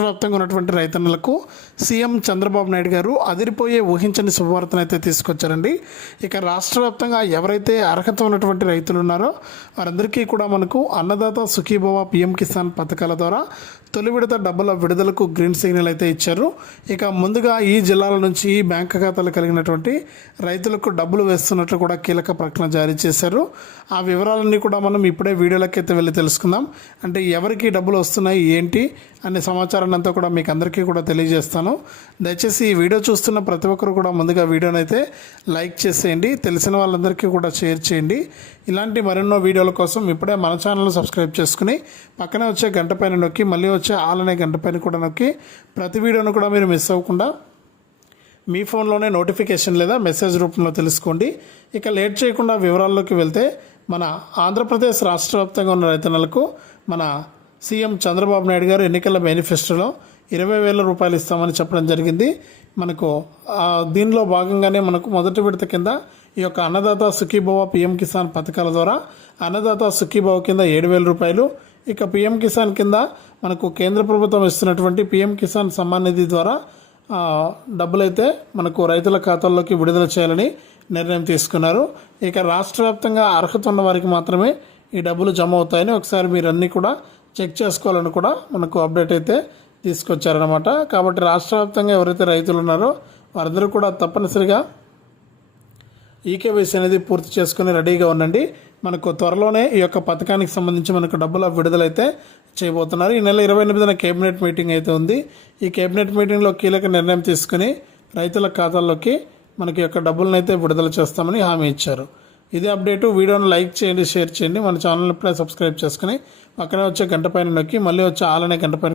రాష్ట్ర వ్యాప్తంగా ఉన్నటువంటి రైతన్నలకు సీఎం చంద్రబాబు నాయుడు గారు అదిరిపోయే ఊహించని శుభవార్తను అయితే తీసుకొచ్చారండి. ఇక రాష్ట్ర వ్యాప్తంగా ఎవరైతే అర్హత ఉన్నటువంటి రైతులు ఉన్నారో వారందరికీ కూడా మనకు అన్నదాత సుఖీభవ పిఎం కిసాన్ పథకాల ద్వారా తొలి విడత డబ్బుల విడుదలకు గ్రీన్ సిగ్నల్ అయితే ఇచ్చారు. ఇక ముందుగా ఈ జిల్లాల నుంచి ఈ బ్యాంక్ ఖాతాలు కలిగినటువంటి రైతులకు డబ్బులు వేస్తున్నట్లు కూడా కీలక ప్రకటన జారీ చేశారు. ఆ వివరాలన్నీ కూడా మనం ఇప్పుడే వీడియోలకైతే వెళ్ళి తెలుసుకుందాం. అంటే ఎవరికి డబ్బులు వస్తున్నాయి ఏంటి అనే సమాచారాన్ని అంతా కూడా మీకు అందరికీ కూడా తెలియజేస్తాను. దయచేసి ఈ వీడియో చూస్తున్న ప్రతి ఒక్కరు కూడా ముందుగా వీడియోని అయితే లైక్ చేసేయండి తెలిసిన వాళ్ళందరికీ కూడా షేర్ చేయండి. ఇలాంటి మరెన్నో వీడియోల కోసం ఇప్పుడే మన ఛానల్ సబ్స్క్రైబ్ చేసుకుని పక్కనే వచ్చే గంట పైన నొక్కి మళ్ళీ వచ్చే ఆల్ అనే గంట పైన కూడా నొక్కి ప్రతి వీడియోను కూడా మీరు మిస్ అవ్వకుండా మీ ఫోన్లోనే నోటిఫికేషన్ లేదా మెసేజ్ రూపంలో తెలుసుకోండి. ఇక లేట్ చేయకుండా వివరాల్లోకి వెళ్తే మన ఆంధ్రప్రదేశ్ రాష్ట్ర వ్యాప్తంగా ఉన్న రైతన్నలకు మన సీఎం చంద్రబాబు నాయుడు గారు ఎన్నికల మేనిఫెస్టోలో ఇరవై వేల రూపాయలు ఇస్తామని చెప్పడం జరిగింది. మనకు దీనిలో భాగంగానే మనకు మొదటి విడత కింద ఈ యొక్క అన్నదాత సుఖీభవ పిఎం కిసాన్ పథకాల ద్వారా అన్నదాత సుఖీభవ కింద ఏడు వేల రూపాయలు ఇక పిఎం కిసాన్ కింద మనకు కేంద్ర ప్రభుత్వం ఇస్తున్నటువంటి పిఎం కిసాన్ సమ్మాన్ నిధి ద్వారా డబ్బులైతే మనకు రైతుల ఖాతాల్లోకి విడుదల చేయాలని నిర్ణయం తీసుకున్నారు. ఇక రాష్ట్ర వ్యాప్తంగా అర్హత ఉన్న వారికి మాత్రమే ఈ డబ్బులు జమ అవుతాయని ఒకసారి మీరు అన్నీ కూడా చెక్ చేసుకోవాలని కూడా మనకు అప్డేట్ అయితే తీసుకొచ్చారనమాట కాబట్టి రాష్ట్ర వ్యాప్తంగా ఎవరైతే రైతులు ఉన్నారో వారందరూ కూడా తప్పనిసరిగా ఈకేవైసీ అనేది పూర్తి చేసుకుని రెడీగా ఉండండి. మనకు త్వరలోనే ఈ యొక్క పథకానికి సంబంధించి మనకు డబ్బుల విడుదలైతే చేయబోతున్నారు. ఈ నెల ఇరవై ఎనిమిదిన కేబినెట్ మీటింగ్ అయితే ఉంది. ఈ కేబినెట్ మీటింగ్లో కీలక నిర్ణయం తీసుకుని రైతుల ఖాతాల్లోకి మనకి యొక్క డబ్బులను అయితే విడుదల చేస్తామని హామీ ఇచ్చారు. ఇదే అప్డేటు. వీడియోను లైక్ చేయండి షేర్ చేయండి. మన ఛానల్ ఇప్పుడే సబ్స్క్రైబ్ చేసుకుని పక్కనే వచ్చే గంట పైన నొక్కి మళ్ళీ వచ్చే ఆలనే గంట పైన